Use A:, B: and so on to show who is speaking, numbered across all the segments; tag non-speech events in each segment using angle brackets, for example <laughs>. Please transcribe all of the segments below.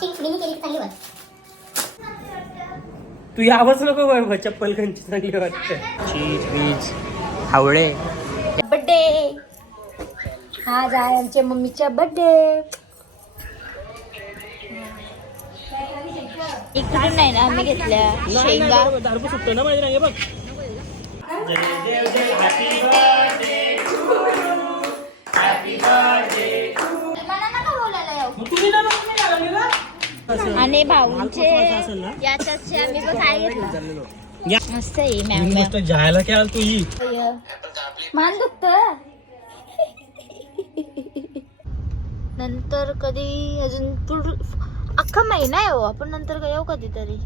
A: केली चांगली
B: तू यावंच नको बरं चप्पल कंची चांगली वाटते. चीज बीज हावळे.
C: बर्थडे आज आहे आमच्या मम्मीचा बर्थडे इकडून नाही ना आम्ही घेतल्या शेंगा.
B: दारू सुटतो ना माझ्या हे बघ.
C: आणि भाऊंचे? याच्याचे आम्ही बघ काय घेतलं?
B: या.
C: मस्त आहे मॅम
B: जायला काय तू ही
C: मान दुखत नंतर कधी अजून पुढ अख्खा महिना आहे हो आपण नंतर येऊ कधीतरी.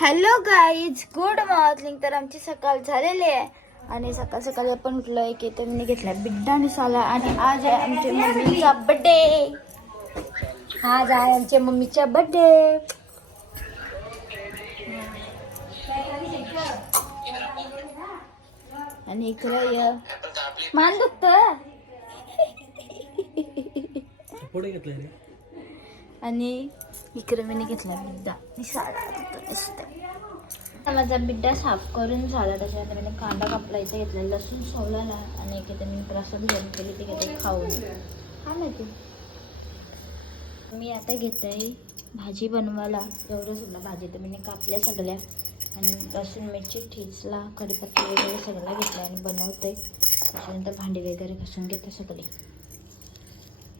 C: हॅलो गाईज गुड मॉर्निंग तर आमची सकाळ झालेली आहे. आणि सकाळ सकाळी आपण उठलो एक येतो मी घेतला बिड्डा आणि साला आणि आज आहे आमच्या मम्मीचा बर्थडे आज आहे आमच्या मम्मीचा बर्थडे आणि इकडं य. मान दुखत. आणि इकडे मी घेतला बिड्डा आणि साडा तिथं नुसतं. आता माझा बिड्डा साफ करून झाला. त्याच्यानंतर मी कांदा कापला इथे घेतला लसूण सोलाला आणि एक इथे मी प्रसाद घेऊन केली ते घेते खाऊन. हा माहिती मी आता घेते भाजी बनवायला. एवढं सुद्धा भाजी तर मी कापल्या सगळ्या. आणि लसूण मिरची ठिचला कढीपत्ता वगैरे सगळं घेतला आणि बनवते. त्याच्यानंतर भांडी वगैरे घासून घेते सगळी.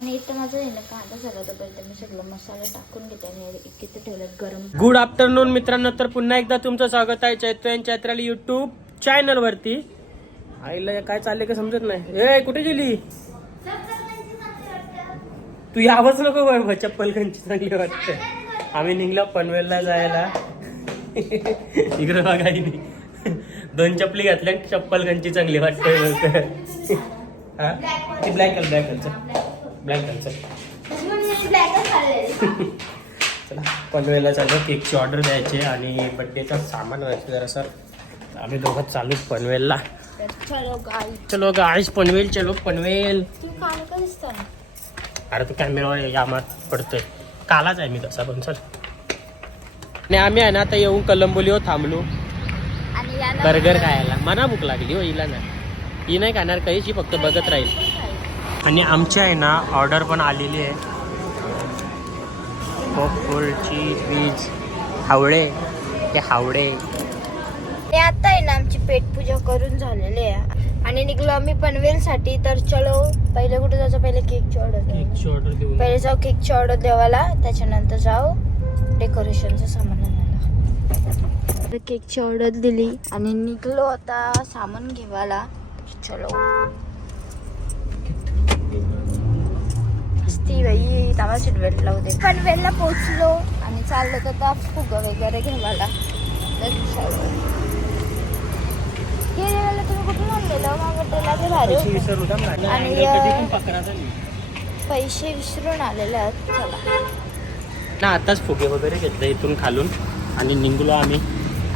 C: आणि इथं माझं आहे ना कांदा झाला मी सगळं मसाला टाकून घेते आणि ठेवलं गरम.
B: गुड आफ्टरनून मित्रांनो तर पुन्हा एकदा तुमचं स्वागत आहे चैत्र चैत्राली युट्यूब चॅनल वरती. आईला काय चालले का समजत नाही? ए कुठे गेली? तू यावंच नको बरं चप्पल कंची चांगली वाटते. आम्ही निघलो पनवेलला जायला. इकडे बघा दोन चपली घातल्या आणि चप्पल कंची चांगली वाटते बोलते हा? ती ब्लॅक कलर ब्लॅक कलरचं ब्लॅक कलरचं चला पनवेलला चालू केकची ऑर्डर द्यायची आणि बड्डेचं सामान व्हायचं जरासं आम्ही दोघं चालू पनवेलला.
C: चलो गाई
B: चलो गाईस पनवेल चलो पनवेल. अरे तू कॅमेरा यामात पडतोय. कालाच आहे मी तसा पण चल आणि आम्ही आहे ना आता येऊन कलंबोलीवर थांबलो.
C: आणि यानं
B: बर्गर खायला. मना भूक लागली हो हिला ना. ही नाही खाणार काहीची फक्त बघत राहील. आणि आमची आहे ना ऑर्डर पण आलेली आहे. पॉपकॉर्न चीज बीज हावळे ते हावडे.
C: आणि आता आहे ना आमची पेटपूजा करून झालेली आहे. आणि निघलो आम्ही पनवेलसाठी तर चलो पहिले कुठे जायचं? पहिले केकची ऑर्डर
B: केकची ऑर्डर देऊन
C: पहिले जाऊ केकची ऑर्डर देवाला त्याच्यानंतर जाऊ डेकोरेशनचं सामान आणायला. केकची ऑर्डर दिली आणि निघलो आता सामान घेवायला चलो. मस्ती बाई तामाची वेळ लावते पनवेलला पोचलो आणि चाललो तर आता फुग वगैरे हे देवाला तुम्ही कुठून आणलेलं? मागं त्याला ते भारी होतं. आणि,
B: पण.
C: पैसे विसरून आलेले आहेत. चला.
B: ना आताच फुगे वगैरे घेतले इथून खालून. आणि निघलो आम्ही.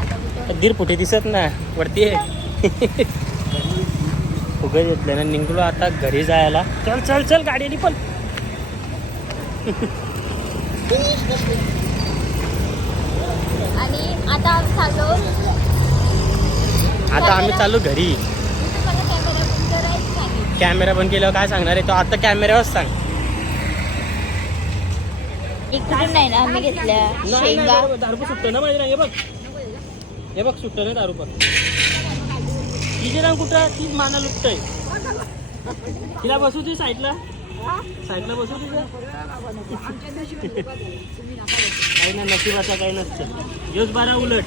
C: आता कुठं?
B: दीर फुटे दिसत ना वरती आहे. फुगे घेतले ना निघलो आता घरी जायला. चल चल चल गाडीने पण.
C: आणि आता आम्ही चाललो
B: आता आम्ही चालू घरी.
C: कॅमेरा बंद
B: केल्यावर काय सांगणार आहे? तो आता कॅमेऱ्यावर सांग.
C: इकडून नाही ना आम्ही घेतल्या. शेंगा.
B: दारू सुटतो ना माझ्या हे बघ. हे बघ सुटतो ना दारू पण. तिचे रंग कुठं? तीच माना लुटतय. तिला बसू ती साईडला. साईडला बसू काही ना नशिबाचा काही नसतं. योच बारा उलट.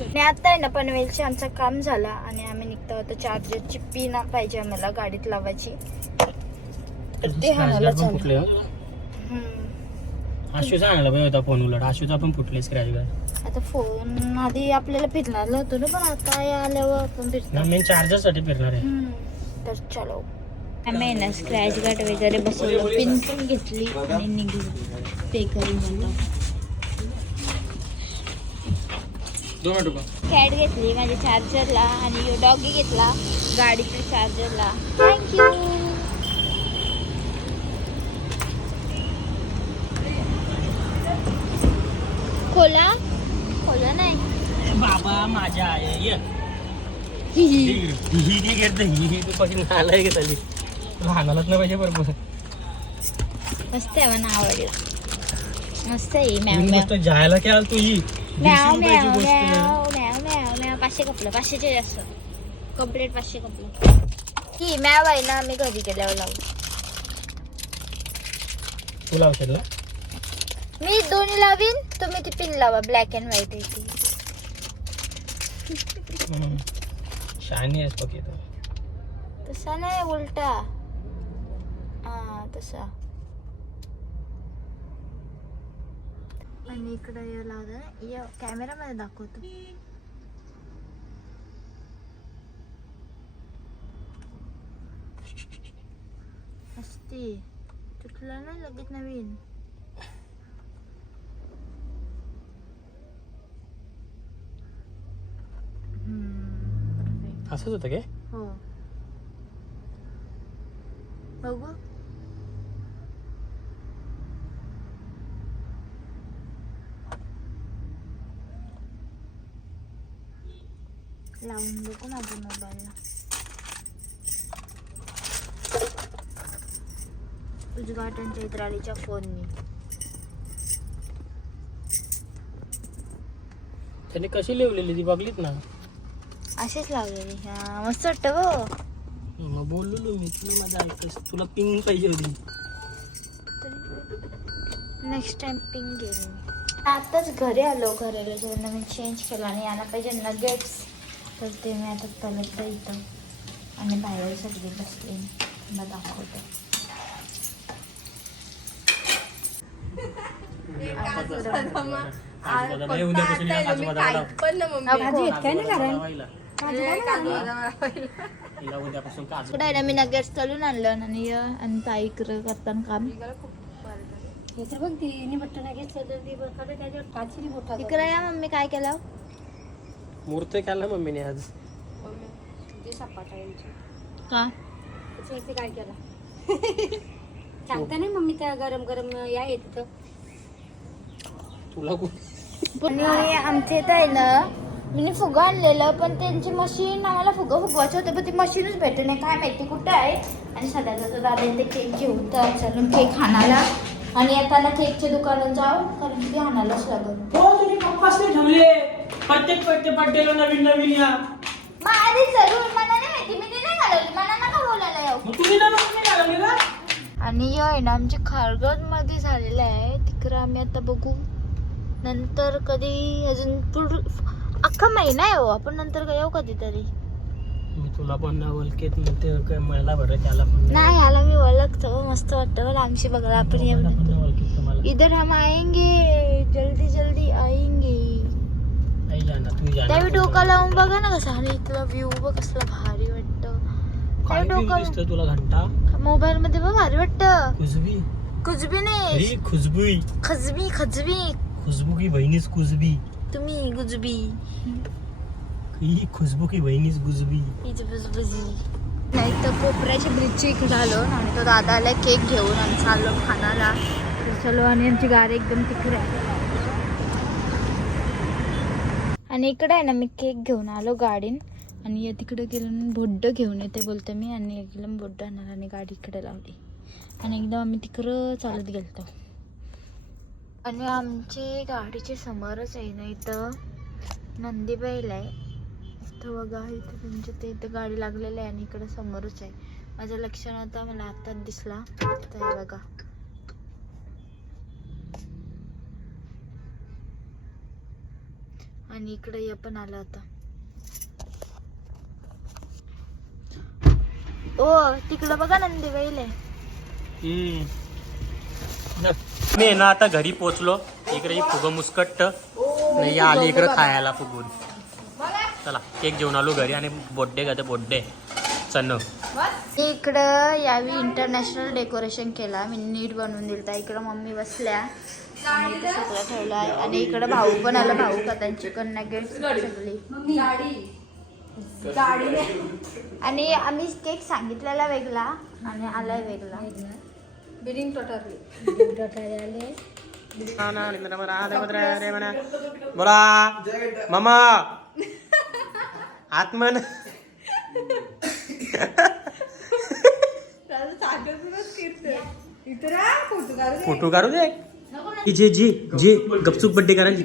C: आणि आता आहे ना पनवेलचे आमचं काम झालं आणि आम्ही निघतो. आता चार्जरची पिन पाहिजे आम्हाला गाडीत लावायची. तर ते
B: हो. आशूचा पाहिजे होता फोन उलट. आशूचा पण फुटले स्क्रॅच गार्ड
C: आता फोन आधी आपल्याला फिरणार होतो ना पण आता हे आल्यावर आपण फिरतो.
B: मेन चार्जरसाठी फिरणार आहे.
C: तर चलो. आम्ही ना स्क्रॅच गार्ड वगैरे बसवलं पिन पण घेतली आणि निघलो. पे करून
B: का
C: कॅट घेतली माझ्या चार्जरला आणि डॉगी घेतला गाडीच्या चार्जरला थँक्यू खोला.
B: बाबा माझ्या आहे ये. ही घेत नाही. ही तू कशी नालाय घेत आली. लहानालाच नाही पाहिजे बरोबर
C: मस्त आहे मला आवडला. मस्त आहे
B: गोष्ट जायला काय तू ही? आहे.
C: मॅव मॅव मॅव मॅव पाचशे कपलं पाचशेचे जास्त. कंप्लीट पाचशे कपलं. ही मॅव आहे ना आम्ही घरी गेल्यावर लावू.
B: तू लावशील ना?
C: मी दोन्ही लावीन तुम्ही ती पिन लावा ब्लॅक अँड व्हाईट आहे ती.
B: हम्म. आहेस बघ येतो
C: तसा नाही उलटा. हा तसा. आणि इकडं ये लागलं ना या कॅमेरामध्ये दाखवतो. असते तुटला ना लगेच नवीन. Perfect.
B: असंच होतं काय
C: हो बघू लावून बघू माझ्या मोबाईलला उद्घाटन चैत्रालीच्या फोननी
B: त्याने कशी लिवलेली ती? बघलीत ना.
C: अशीच लावलेली हा मस्त वाटतं हो
B: मग बोललो मी तुला माझं ऐकस तुला पिंग पाहिजे होती
C: नेक्स्ट टाइम पिंक घेईन मी आताच घरी आलो घरी आलो जेव्हा मी चेंज केलं आणि यांना पाहिजे नगेट्स तर ते मी आता तलत इथं आणि बाहेर सगळी बसली मग दाखवते
B: उद्यापासून या काजू बदाम लाव.
C: भाजी
B: काजू बदाम लावायला. हिला उद्यापासून काजू
C: ना मी नगेट्स तळून आणलं आणि य- आणि ताई इकडं करताना काम. इकडे या मम्मी काय केलं?
B: मूर्ती केला मम्मीने आज.
C: का?
A: काय केला? सांगता नाही मम्मी त्या गरम गरम या येत तिथं
B: तुला कु-
C: आणि आमच्या इथं आहे ना मी फुगा आणलेलं पण त्यांची मशीन आम्हाला फुगा फुगवायचं होतं पण ती मशीनच भेटत नाही. काय माहिती कुठं आहे? आणि सध्याचा दादा ते केक घेऊन तर चालून केक आणायला. आणि आता ना केकच्या दुकानात जाऊ कारण की आणायलाच लागल.
B: हो तुझे पप्पाच नाही ठेवले. प्रत्येक प्रत्येक बड्डेला नवीन नवीन या.
C: माझी जरूर मला नाही माहिती मी ती नाही घालवली. मला नका बोलायला येऊ.
B: मग तुम्ही ना मग नाही घालवले का?
C: आणि आहे ना आमच्या खारगडमध्ये झालेलं आहे. तिकडं आम्ही आता बघू. नंतर कधी अजून पुढ अख्खा महिना आहे हो आपण नंतर काय येऊ कधीतरी.
B: मी तुला पण ओळखेत नाही ते काय मला बरं त्याला पण नाही.
C: नाही याला मी ओळखतो मस्त वाटतं मला आमची बघायला आपण येऊ
B: मला पण
C: नंतर.
B: नाही ओळखीत तुम्हाला
C: इधर हम आएंगे जल्दी जल्दी आएंगे.
B: आई जाना तू जाना
C: त्यावेळी डोका लावून बघा ना कसं आणि इथला व्ह्यू बघ कसला भारी वाटतं.
B: काय
C: त्या डोका
B: दिसतोय तुला घंटा?
C: मोबाईल मध्ये बघ भारी वाटतं.
B: खुशबी
C: कुजबी नाही.
B: खुशबुई
C: खजबी खजबी.
B: खुशबू की बहिणीच कुजबी.
C: तुम्ही गुजबी
B: ही खुशबू की बहिणीच गुजबी
C: इथे बुजबुजी नाही तर कोपऱ्याच्या ब्रिजच्या इकडे आलो आणि तो दादा आला केक घेऊन आणि चाललो खानाला तर चलो आणि आमची गाडी एकदम तिकडे आहे आणि इकडे आहे ना मी केक घेऊन आलो गाडीन आणि या तिकडे गेलो बोड्ड घेऊन येते बोलते मी आणि एकदम बोड्ड आणणार आणि गाडी इकडे लावली आणि एकदम आम्ही तिकडं चालत गेलतो आणि आमचे गाडीचे समोरच आहे ना इथं. नंदी बैल आहे. इथं बघा इथं तुमच्या ते इथं गाडी लागलेली आहे आणि इकडं समोरच आहे. माझं लक्ष नव्हतं मला आत्ताच दिसला. तर बघा. आणि इकडे हे पण आलं होता ओ तिकडं बघा नंदी बैल आहे
B: मी ना आता घरी पोचलो. इकडे ही फुग मुस्कट. नाही आली इकडं खायला फुगून. चला केक घेऊन आलो घरी आणि बोड्डे का बोड्डे चन्न
C: इकडं यावी इंटरनॅशनल डेकोरेशन केला. मी नीट बनवून दिलता. इकडं मम्मी बसल्या. सगळं ठेवलं आहे आणि इकडं भाऊ पण आला. भाऊ का त्यांची कन्या गेट सगळी आणि आम्ही केक सांगितलेला वेगळा आणि आलाय वेगळा.
A: Billing totally. आले
D: बोला। मामा <laughs> आत्मन। फोटो काढू दे. की जे जे जे गपचूप बड्डे करायला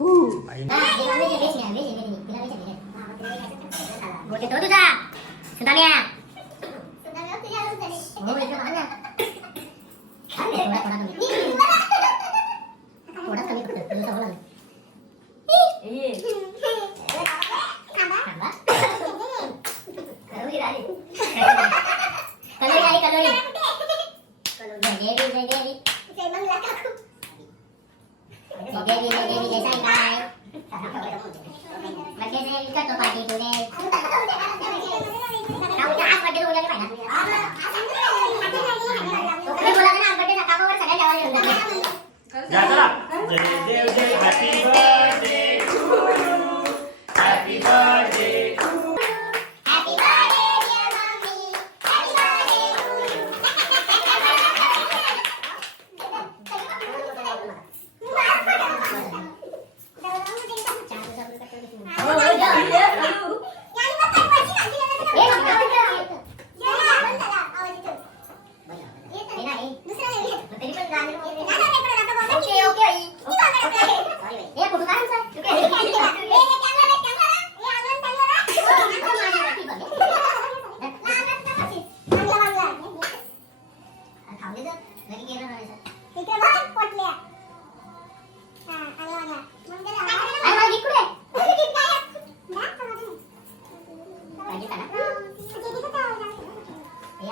E: 不，哎，你拿微信，微信给你，给他微信给你。啊，我给他微信，给他微信。陈大明，陈大明，陈大明，陈大明，陈大明，陈大明，陈大明，陈大明，陈大明，陈大明，陈大明，陈大明，陈大明，陈大明，陈大明，陈大
D: 明，陈大，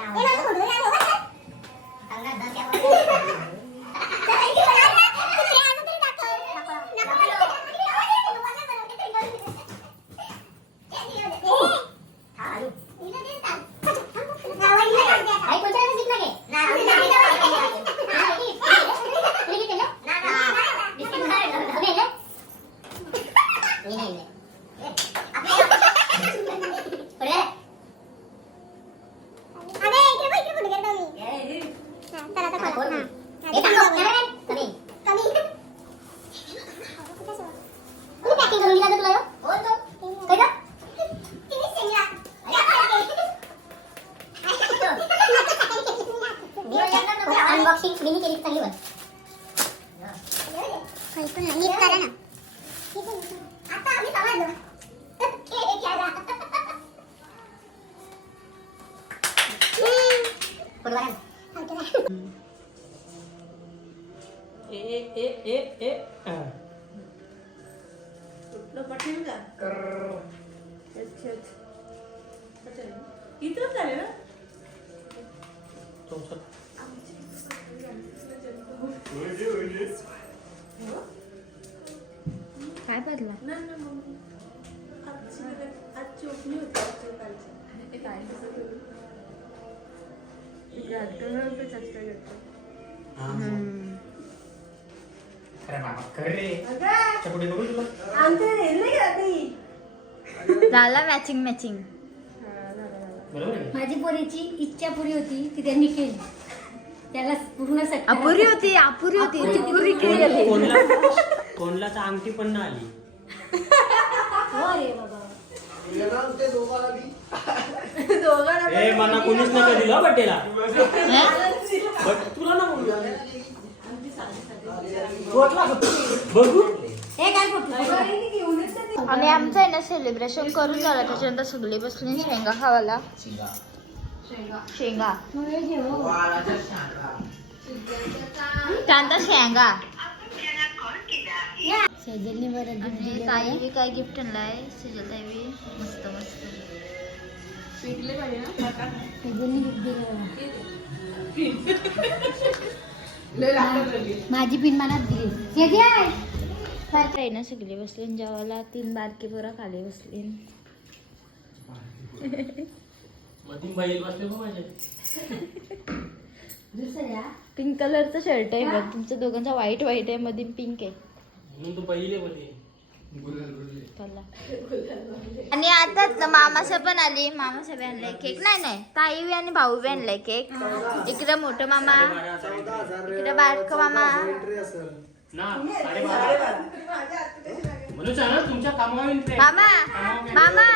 D: 你 सांगितलं तुला
C: काय बदला? झाला मॅचिंग मॅचिंग
D: बरोबर आहे
A: माझी पोरीची इच्छा पुरी होती ती त्यांनी केली त्याला पूर्ण सत्कार
C: अपुरी होती अपुरी होती. ती पुरी केली
D: कोणला कोणला तर अंगठी पण ना आली.
A: हो रे बाबा.
D: ए मला कोणीच नका दिलं बड्डेला बट तुला ना बोलू. बघू.
A: हे काय फोटो
C: आणि आमचं आहे ना सेलिब्रेशन करून झालं त्याच्यानंतर सगळे बसले शेंगा खावाला शेंगा. त्यानंतर शेंगा.
A: सजलने बरं
C: आणि ताई काय गिफ्ट आणलाय? सुजल ताई मस्त मस्त.
A: सजलने गिफ्ट दिलं माझी पिन मनात दिली. आहे
C: ना सगळे बसले जेवायला तीन बारके पोरं खाली बसले
B: मधी बैल बसले बघ माझे
C: पिंक कलरचा शर्ट आहे बघ तुमच्या दोघांचा व्हाईट व्हाईट आहे मध्ये पिंक आहे.
B: म्हणून तू पहिले मध्ये
C: चला. आणि आता मामासा पण आली. मामासा बी आणलाय केक नाही नाही. ताई बी आणि भाऊ बी आणलाय केक इकडे मोठं मामा. इकडे बारक मामा.
B: ना साडेबारा सांगा तुमच्या interest.
C: मामा मामा.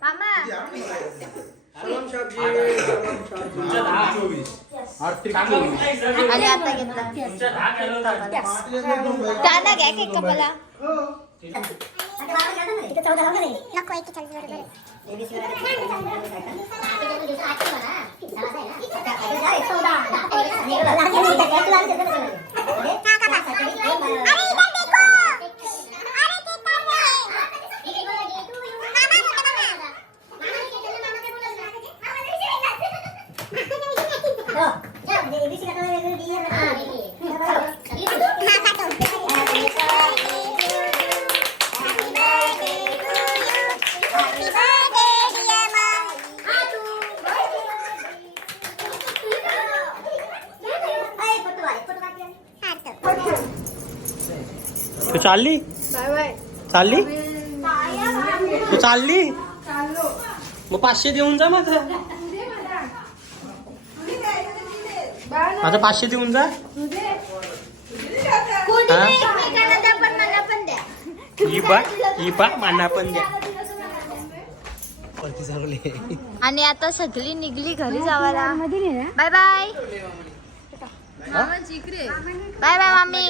C: मामा
B: तुमच्या दहा. कामावर नाही, सर.
C: आणि आता घेतला.
B: तुमच्या दहा कॅलरी
C: घ्या केक कपाला.
D: नको एक चल बरोबर
B: तू चालली? चालली? तू चालली? मग पाचशे देऊन जा माझं माझं पाचशे देऊन जा. हा?
C: पण मला पण द्या.
B: ही पा ही पा माना पण द्या.
C: आणि आता सगळी निघली घरी जावाला बाय बाय. बाय बाय मामी.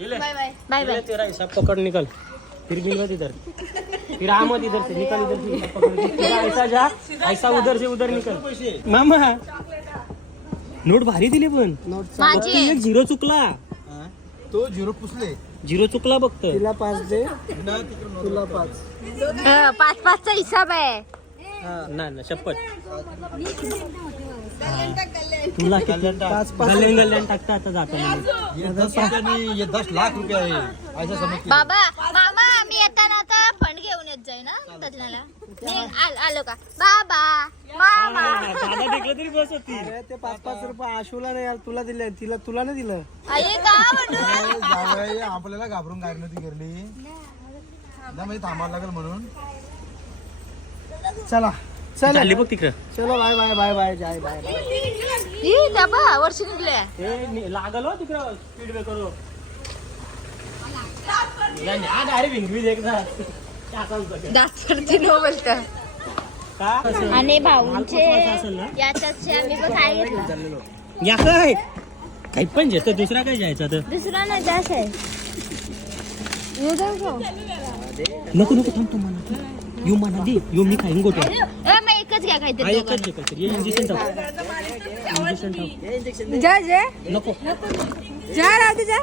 C: Bye bye. Bye bye.
B: तेरा हिसाब पकड़ निकल. फिर मत इधर फिर आ मत इधर से निकल इधर से पकड़ के। ऐसा जा ऐसा उधर से उधर निकल. मामा. नोट भारी दिले पण. फक्त
C: माझी
B: एक झिरो चुकला.
F: तो झिरो पुसले.
B: झिरो चुकला फक्त
F: तिला पाच दे. तुला पाच.
C: पाच पाचचा हिसाब आहे.
B: ना ना शपथ. तुला किती
F: पाच पाच
B: गल्ल्यान गल्ल्यान टाकता आता जाताना.
F: ये दस रुपये नहीं ये दस लाख रुपया है ऐसा समझ के
C: बाबा मामा मी येताना आता फंड घेऊन येत ना त्यातल्याला मी आल- आलो का? बाबा मामा.
B: दादा देखलं तरी बस होती.
F: अरे ते पाच पाच रुपये आशूला नाही यार तुला दिले तिला तुला नाही दिलं.
C: आई का म्हणून?
F: जावई आपल्याला घाबरून काय नव्हती करली ना म्हणजे थांबावं लागेल म्हणून. चला. चल.
B: चालली बघ तिकडं.
F: चलो बाय बाय बाय बाय जाय बाय
C: ई, वर्षी
B: लागल हो तिकडं. स्पीड ब्रेकर अरे भिंगवी
C: न. बोलत आणि भाऊंचे
B: असेल ना?
C: याच्यात आम्ही बघ काय घेतलं
B: या काय? काही पण घेतो दुसरा काय तर
C: दुसरा आहे.
B: नको नको थांब तू मला यू म्हणा दे. यू मी खाईन गोटो
C: एकच घ्या
B: हा
C: काहीतरी
B: एकच घे काहीतरी ये इंजेक्शन टाक इंजेक्शन टाक
C: जा जा
B: नको
C: जा राहू जा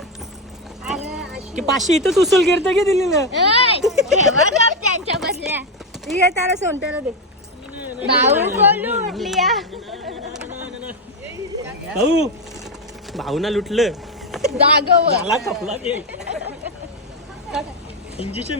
B: की पाचशे इथंच उचल करतं की दिलेलं
C: ठेवा गप त्यांच्या बसल्या त्याला सोंट्याला दे भाऊ बोलू उठली या
B: भाऊ भाऊना लुटलं
C: जागव
B: झाला कपला गेल इंजेक्शन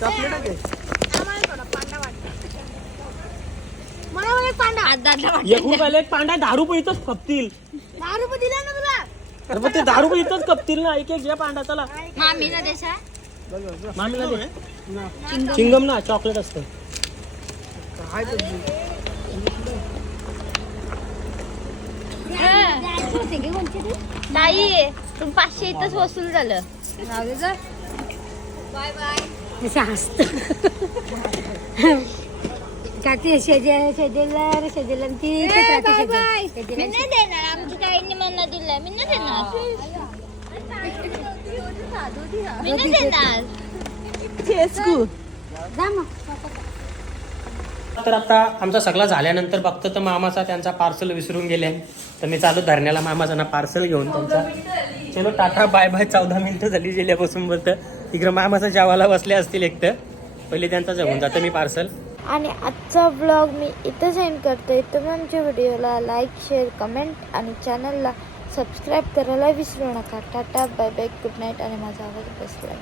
F: चॉकलेट आहे.
B: एक रुपयाला एक पांडा दहा रुपये इथंच खपतील. अरे पण ते दहा रुपये इथंच खपतील ना. एक एक घ्या पांडा चला.
C: मामीला देशा
B: मामीला दे. चिंगम. ना चॉकलेट असतं.
C: ताई तुम पाचशे इथंच वसूल झालं
A: का ते शेजेल शेजेल शेजेल ती
C: मी नाही देणार आमची काही म्हणणं दिलंय. मी नाही देणार. मी नाही देणार.
A: जा मग.
B: तर आता आमचा सगळा झाल्यानंतर बघतो तर मामाचा त्यांचा पार्सल विसरून गेले तर मी चालू धरण्याला मामाचा ना पार्सल घेऊन त्यांचा चलो टाटा बाय बाय. चौदा मिनिटं झाली गेल्यापासून बोलतं. तिकडे मामाचा जेवायला बसले असतील एक तर. पहिले त्यांचा जगून जातं मी पार्सल.
C: आणि आजचा ब्लॉग मी इथं सेंड करतोय तुम्ही आमच्या व्हिडिओला लाईक शेअर कमेंट आणि चॅनलला सबस्क्राईब करायला विसरू नका. Tata bye bye good night आणि माझा आवाज बसला